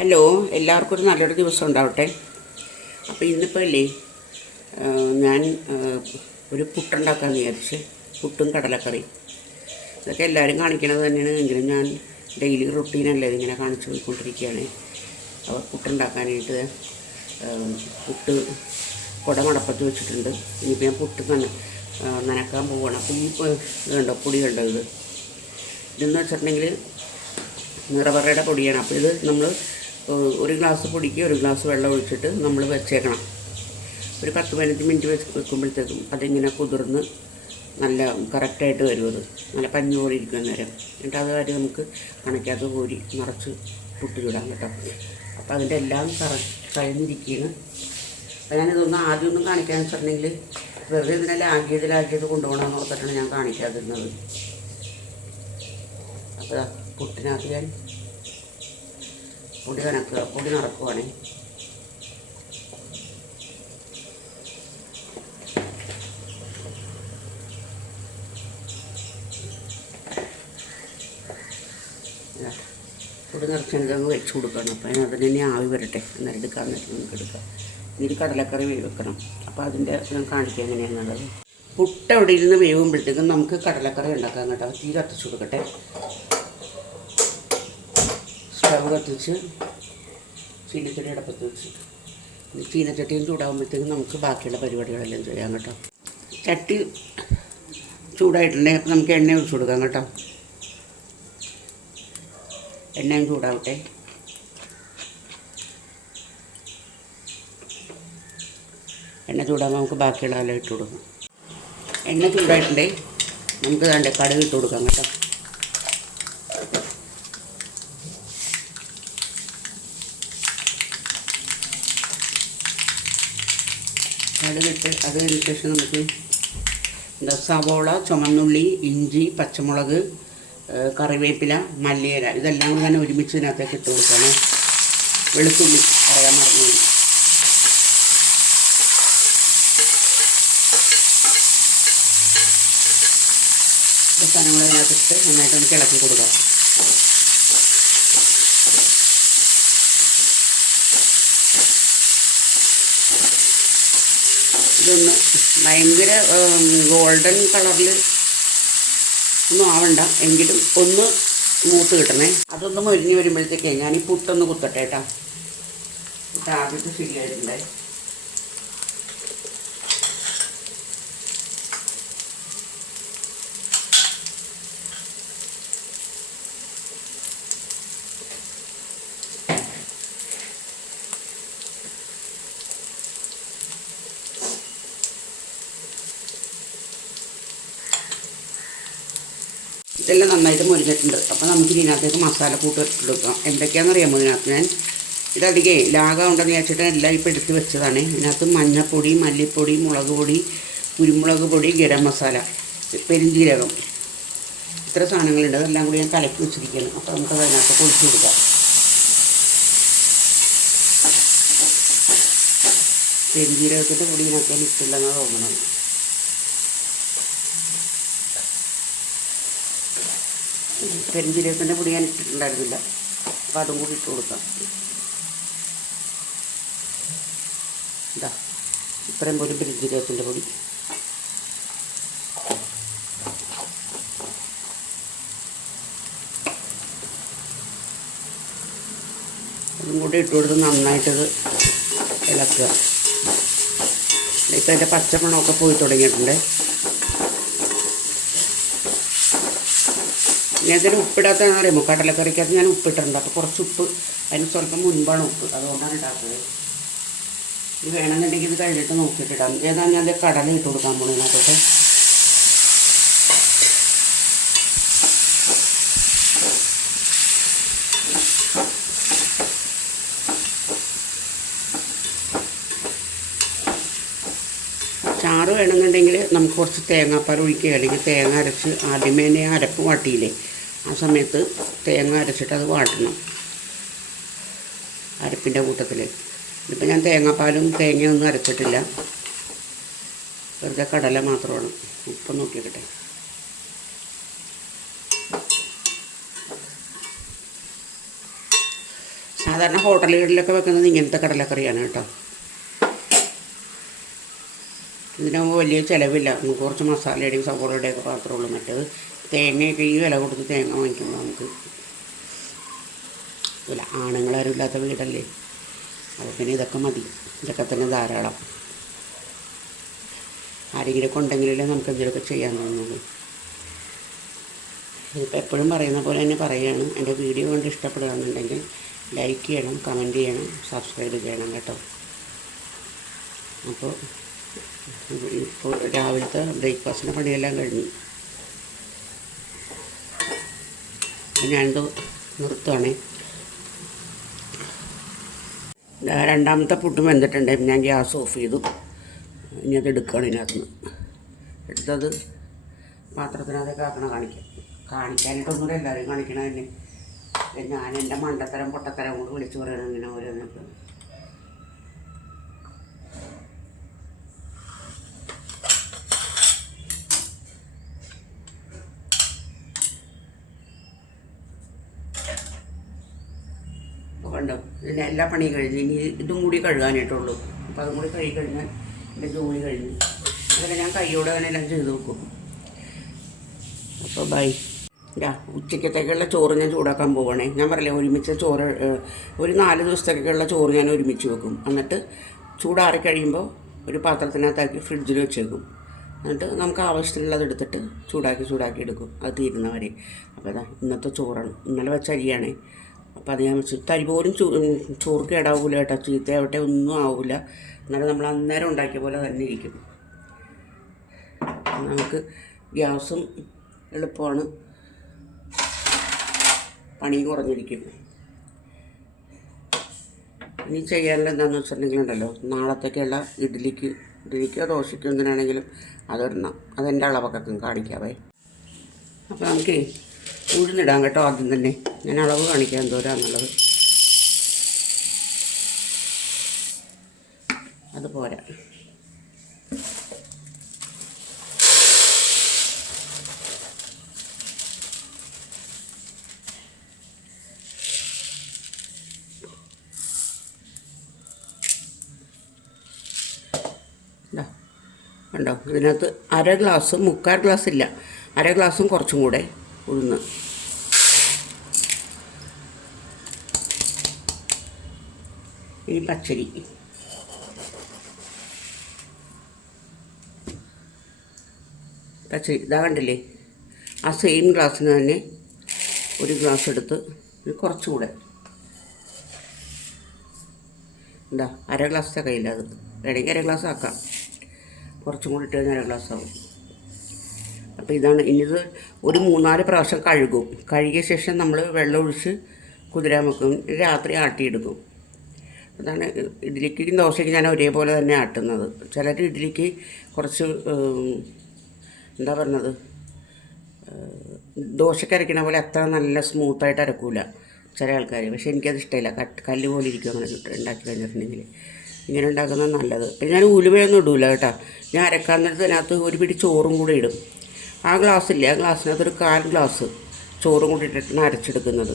Hello, എല്ലാവർക്കും ഒരു നല്ലൊരു ദിവസം ഉണ്ടാവട്ടെ. അപ്പോൾ ഇന്നിപ്പോൾ അല്ലേ ഞാൻ ഒരു പുട്ടുണ്ടാക്കാമെന്ന് വിചാരിച്ച്. പുട്ടും കടലക്കറിയും ഇതൊക്കെ എല്ലാവരും കാണിക്കണത് തന്നെയാണ്. എങ്കിലും ഞാൻ ഡെയിലി റുട്ടീനല്ലേ ഇതിങ്ങനെ കാണിച്ചു പോയിക്കൊണ്ടിരിക്കുകയാണ്. അപ്പോൾ പുട്ടുണ്ടാക്കാനായിട്ട് പുട്ട് കുട മടപ്പത്ത് വെച്ചിട്ടുണ്ട്. ഇനിയിപ്പോൾ ഞാൻ പുട്ട് നനക്കാൻ പോവുകയാണ്. അപ്പോൾ ഈ കണ്ടോ പൊടി കണ്ടോ, ഇതെന്ന് വെച്ചിട്ടുണ്ടെങ്കിൽ നിറവറയുടെ പൊടിയാണ്. അപ്പോൾ ഇത് നമ്മൾ ഒരു ഗ്ലാസ് പൊടിക്ക് ഒരു ഗ്ലാസ് വെള്ളം ഒഴിച്ചിട്ട് നമ്മൾ വെച്ചേക്കണം. ഒരു 10-15 മിനിറ്റ് വെക്കുമ്പോഴത്തേക്കും അതിങ്ങനെ കുതിർന്ന് നല്ല കറക്റ്റായിട്ട് വരും. അത് നല്ല പഞ്ഞു പോലെ ഇരിക്കും നേരം. എന്നിട്ട് അത് കാര്യം നമുക്ക് കണക്കകത്ത് കോരി നിറച്ച് പുട്ട് ചൂടാൻ കേട്ടോ. അപ്പോൾ അതിൻ്റെ എല്ലാം കഴിഞ്ഞിരിക്കുകയാണ്. അപ്പോൾ ഞാനിതൊന്നും ആദ്യമൊന്നും കാണിക്കാമെന്ന് വെച്ചിട്ടുണ്ടെങ്കിൽ വെറുതെ ഇതിനെല്ലാം ആക്കിയത് കൊണ്ടുപോകണമെന്ന് ഓർത്തിട്ടാണ് ഞാൻ കാണിക്കാതിരുന്നത്. അപ്പോൾ പുട്ടിനകത്ത് ഞാൻ പൊടി നിറക്കുവാണേ. പൊടി നിറച്ചെടുക്കാൻ വെച്ച് കൊടുക്കണം. അപ്പം അതിനകത്ത് തന്നെ ആവി വരട്ടെ, എന്നാൽ എടുക്കാൻ നമുക്ക് എടുക്കാം. ഇതിൽ കടലക്കറി വെക്കണം. അപ്പോൾ അതിൻ്റെ ഞാൻ കാണിക്കാം എങ്ങനെയാണെന്നുള്ളത്. പുട്ട് അവിടെ ഇരുന്ന് വേവുമ്പോഴത്തേക്കും നമുക്ക് കടലക്കറി ഉണ്ടാക്കാം കേട്ടോ. തീ കത്തിച്ചു കൊടുക്കട്ടെ. സ്റ്റവ് കത്തിച്ച് ചീനച്ചട്ടി അടപ്പത്ത് വെച്ച് ചീനച്ചട്ടിയും ചൂടാകുമ്പോഴത്തേക്കും നമുക്ക് ബാക്കിയുള്ള പരിപാടികളെല്ലാം ചെയ്യാം കേട്ടോ. ചട്ടി ചൂടായിട്ടുണ്ടെങ്കിൽ അപ്പോൾ നമുക്ക് എണ്ണ ഒഴിച്ച് കൊടുക്കാം കേട്ടോ. എണ്ണയും ചൂടാവട്ടെ. എണ്ണ ചൂടാകുമ്പോൾ നമുക്ക് ബാക്കിയുള്ള എല്ലാം ഇട്ട് കൊടുക്കാം. എണ്ണ ചൂടായിട്ടുണ്ടെങ്കിൽ നമുക്ക് വേണ്ട കടുക് ഇട്ട് കൊടുക്കാം കേട്ടോ. കടുകിട്ട് അത് കഴിഞ്ഞ ശേഷം നമുക്ക് സവോള, ചുമന്നുള്ളി, ഇഞ്ചി, പച്ചമുളക്, കറിവേപ്പില, മല്ലിയില ഇതെല്ലാം കൂടി തന്നെ ഒരുമിച്ച് ഇതിനകത്തേക്ക് ഇട്ട് കൊടുക്കണം. വെളുത്തുള്ളി പറയാൻ മറന്നു. സാധനങ്ങൾ അതിനകത്തിട്ട് നന്നായിട്ട് നമുക്ക് ഇളക്കി കൊടുക്കാം. ഇതൊന്ന് ഭയങ്കര ഗോൾഡൻ കളറിൽ ഒന്നും ആവണ്ട, എങ്കിലും ഒന്ന് മൂത്ത് കിട്ടണേ. അതൊന്ന് മൊരിഞ്ഞ് വരുമ്പോഴത്തേക്കേ ഞാൻ ഈ പുട്ടൊന്ന് കുത്തട്ടെ കേട്ടോ. പുട്ട് ആദ്യത്തെ ശരിയായിട്ടുണ്ടേ. ഇതെല്ലാം നന്നായിട്ട് മുരിഞ്ഞിട്ടുണ്ട്. അപ്പോൾ നമുക്ക് ഇതിനകത്തേക്ക് മസാലക്കൂട്ട് ഇട്ടെടുക്കാം. എന്തൊക്കെയാണെന്നറിയാമോ ഇതിനകത്ത് ഞാൻ ഇതധികം ലാഗം ഉണ്ടെന്ന് വിചാരിച്ചിട്ട് എല്ലാം ഇപ്പോൾ എടുത്ത് വെച്ചതാണ്. ഇതിനകത്ത് മഞ്ഞൾപ്പൊടി, മല്ലിപ്പൊടി, മുളക് പൊടി, കുരുമുളക് പൊടി, ഗരം മസാല, പെരുംജീരകം, ഇത്ര സാധനങ്ങളുണ്ട്. അതെല്ലാം കൂടി ഞാൻ കലക്കി വെച്ചിരിക്കുകയാണ്. അപ്പോൾ നമുക്കത് അതിനകത്ത് ഒഴിച്ച് കൊടുക്കാം. പെരുംജീരകത്തിൻ്റെ പൊടി ഇതിനകത്ത് ഇട്ടില്ലെന്നാണ് തോന്നണം. പെരുംജീരകത്തിൻ്റെ പൊടി ഞാൻ ഇട്ടിട്ടുണ്ടായിരുന്നില്ല. അപ്പോൾ അതും കൂടി ഇട്ട് കൊടുക്കാം. ഇതാ ഇത്രയും പോലും പെരുംജീരകത്തിൻ്റെ പൊടി. അതും കൂടി ഇട്ട് കൊടുത്ത് നന്നായിട്ടത് ഇളക്കുക. ഇപ്പം അതിൻ്റെ പച്ചമണമൊക്കെ പോയി തുടങ്ങിയിട്ടുണ്ട്. ഞാൻ ഇതിന് ഉപ്പിടാത്തതെന്ന് അറിയുമോ, കടലക്കറിക്കകത്ത് ഞാൻ ഉപ്പിട്ടിട്ടുണ്ട്. അപ്പോൾ കുറച്ച് ഉപ്പ് അതിന് സ്വല്പം മുൻപാണ് ഉപ്പ്, അതുകൊണ്ടാണ് ഇടാത്തത്. ഇത് വേണമെന്നുണ്ടെങ്കിൽ ഇത് കഴിഞ്ഞിട്ട് നോക്കിയിട്ടിടാം. ഏതാണ് ഞാൻ അത് കടല ഇട്ട് കൊടുക്കാൻ പോകുന്നതിനകത്തോട്ട്. ചാറ് വേണമെന്നുണ്ടെങ്കിൽ നമുക്ക് കുറച്ച് തേങ്ങാപ്പാൽ ഒഴിക്കുക, അല്ലെങ്കിൽ തേങ്ങ അരച്ച് ആദ്യമേ തന്നെ അരപ്പ് വാട്ടിയില്ലേ, ആ സമയത്ത് തേങ്ങ അരച്ചിട്ട് അത് വാട്ടണം അരപ്പിൻ്റെ കൂട്ടത്തിൽ. ഇപ്പം ഞാൻ തേങ്ങാപ്പാലും തേങ്ങയൊന്നും അരച്ചിട്ടില്ല, വെറുതെ കടല മാത്രമാണ്. ഉപ്പ് നോക്കിക്കട്ടെ. സാധാരണ ഹോട്ടലുകളിലൊക്കെ വെക്കുന്നത് ഇങ്ങനത്തെ കടലക്കറിയാണ് കേട്ടോ. ഇതിനാകുമ്പോൾ വലിയ ചിലവില്ല, നമുക്ക് കുറച്ച് മസാലയുടെയും സവോളയുടെയൊക്കെ പാത്രമേ ഉള്ളൂ. മറ്റേത് തേങ്ങയൊക്കെ ഈ വില കൊടുത്ത് തേങ്ങ വാങ്ങിക്കുമ്പോൾ നമുക്ക് ഇല്ല, ആണുങ്ങളാരും ഇല്ലാത്ത വീടല്ലേ, അപ്പോൾ പിന്നെ ഇതൊക്കെ മതി, ഇതൊക്കെ തന്നെ ധാരാളം. ആരെങ്കിലും ഉണ്ടെങ്കിലല്ലേ നമുക്ക് എന്തെങ്കിലുമൊക്കെ ചെയ്യാൻ തോന്നുള്ളൂ. ഇതിപ്പോൾ എപ്പോഴും പറയുന്ന പോലെ തന്നെ പറയുകയാണ്, എൻ്റെ വീഡിയോ കൊണ്ട് ഇഷ്ടപ്പെടുകയാണെന്നുണ്ടെങ്കിൽ ലൈക്ക് ചെയ്യണം, കമൻറ്റ് ചെയ്യണം, സബ്സ്ക്രൈബ് ചെയ്യണം കേട്ടോ. അപ്പോൾ ഇപ്പോൾ രാവിലത്തെ ബ്രേക്ക്ഫാസ്റ്റിൻ്റെ പണിയെല്ലാം കഴിഞ്ഞു. ഞാനിത് നിർത്തുവാണേ. രണ്ടാമത്തെ പുട്ടും വെന്തിട്ടുണ്ട്. ഞാൻ ഗ്യാസ് ഓഫ് ചെയ്തു. ഇനി അത് എടുക്കുകയാണ് ഇതിനകത്ത് നിന്ന്. എടുത്തത് പാത്രത്തിനകത്തേക്ക് ആക്കണം. കാണിക്കാനായിട്ടൊന്നുമില്ല, എല്ലാവരും കാണിക്കണത് തന്നെ. ഞാൻ എൻ്റെ മണ്ടത്തരം പൊട്ടത്തരം കൊണ്ട് വിളിച്ചു പറയണം ഇങ്ങനെ ഓരോന്നൊക്കെ. കണ്ടോ, ഇതിൻ്റെ എല്ലാ പണിയും കഴിഞ്ഞ് ഇനി ഇതും കൂടി കഴുകാനായിട്ടുള്ളൂ. അപ്പോൾ അതും കൂടി കഴുകി കഴിഞ്ഞാൽ എൻ്റെ ജോലി കഴിഞ്ഞു. അതൊക്കെ ഞാൻ കൈയോടെ അങ്ങനെ എല്ലാം ചെയ്ത് വെക്കും. അപ്പോൾ ബൈ. ഉച്ചക്കത്തേക്കുള്ള ചോറ് ഞാൻ ചൂടാക്കാൻ പോവുകയാണേ. ഞാൻ പറയില്ലേ, ഒരുമിച്ച് ചോറ് ഒരു 4 ദിവസത്തേക്കുള്ള ചോറ് ഞാൻ ഒരുമിച്ച് വെക്കും. എന്നിട്ട് ചൂടാറി കഴിയുമ്പോൾ ഒരു പാത്രത്തിനകത്താക്കി ഫ്രിഡ്ജിൽ വെച്ചേക്കും. എന്നിട്ട് നമുക്ക് ആവശ്യത്തിനുള്ളത് എടുത്തിട്ട് ചൂടാക്കി എടുക്കും, അത് തീരുന്നവരെ. അപ്പോൾ അതാ ഇന്നത്തെ ചോറാണ്, ഇന്നലെ വെച്ച അരിയാണേ. അപ്പോൾ അത് ഞാൻ വെച്ചു. തരി പോലും ചോറ് കേടാവില്ല കേട്ടോ, ചീത്തയാവട്ടെ ഒന്നും ആവില്ല. എന്നാലും നമ്മൾ അന്നേരം ഉണ്ടാക്കിയ പോലെ തന്നെ ഇരിക്കും. നമുക്ക് ഗ്യാസും എളുപ്പമാണ്, പണിയും കുറഞ്ഞിരിക്കും. ഇനി ചെയ്യാനുള്ള എന്താണെന്ന് വെച്ചിട്ടുണ്ടെങ്കിലുണ്ടല്ലോ, നാളത്തേക്കുള്ള ഇഡ്ഡലിക്കോ ദോശയ്ക്കോ എന്തിനാണെങ്കിലും അതൊരെണ്ണം, അതെൻ്റെ അളവൊക്കെ കാണിക്കാവേ. അപ്പോൾ നമുക്ക് ഉഴുന്നിടാം കേട്ടോ. ആദ്യം തന്നെ ഞാൻ അളവ് കാണിക്കാം എന്തോരാന്നുള്ളത്. അത് പോരാ, കണ്ടോ. ഇതിനകത്ത് 1/2 ഗ്ലാസ്, 3/4 ഗ്ലാസ് ഇല്ല, 1/2 ഗ്ലാസും കുറച്ചും കൂടെ ഉഴുന്ന്. ഇനി പച്ചരി ഇതാ കണ്ടില്ലേ, ആ സെയിം ഗ്ലാസ്സിന് തന്നെ 1 ഗ്ലാസ് എടുത്ത് കുറച്ചുകൂടെ എന്താ 1/2 ഗ്ലാസ് കയ്യില്ല. അത് വേണമെങ്കിൽ 1/2 ഗ്ലാസ് ആക്കാം, കുറച്ചും കൂടി ഇട്ട് കഴിഞ്ഞാൽ 1/2 ഗ്ലാസ് ആവും. അപ്പോൾ ഇതാണ്. ഇനിയത് ഒരു 3-4 പ്രാവശ്യം കഴുകും. കഴുകിയ ശേഷം നമ്മൾ വെള്ളം ഒഴിച്ച് കുതിരാൻ വെക്കും, രാത്രി ആട്ടിയെടുക്കും. അതാണ് ഇഡ്ഡലിക്കും ദോശയ്ക്ക് ഞാൻ ഒരേപോലെ തന്നെ ആട്ടുന്നത്. ചിലർ ഇഡ്ഡലിക്ക് കുറച്ച് എന്താ പറഞ്ഞത്, ദോശയ്ക്ക് അരയ്ക്കണ പോലെ അത്ര നല്ല സ്മൂത്തായിട്ട് അരക്കൂല ചില ആൾക്കാർ. പക്ഷേ എനിക്കത് ഇഷ്ടമില്ല, കല്ല് പോലെ ഇരിക്കും അങ്ങനെ ഉണ്ടാക്കി കഴിഞ്ഞിട്ടുണ്ടെങ്കിൽ. ഇങ്ങനെ ഉണ്ടാക്കുന്നത് നല്ലത്. പിന്നെ ഞാൻ ഉലുവയൊന്നും ഇടില്ല കേട്ടോ. ഞാൻ അരക്കാൻ നേരത്തിനകത്ത് ഒരു പിടി ചോറും കൂടി ഇടും. ആ ഗ്ലാസ്സില്ലേ, ആ ഗ്ലാസ്സിനകത്ത് ഒരു 1/4 ഗ്ലാസ് ചോറും കൂടി ഇട്ടിട്ടാണ് അരച്ചെടുക്കുന്നത്.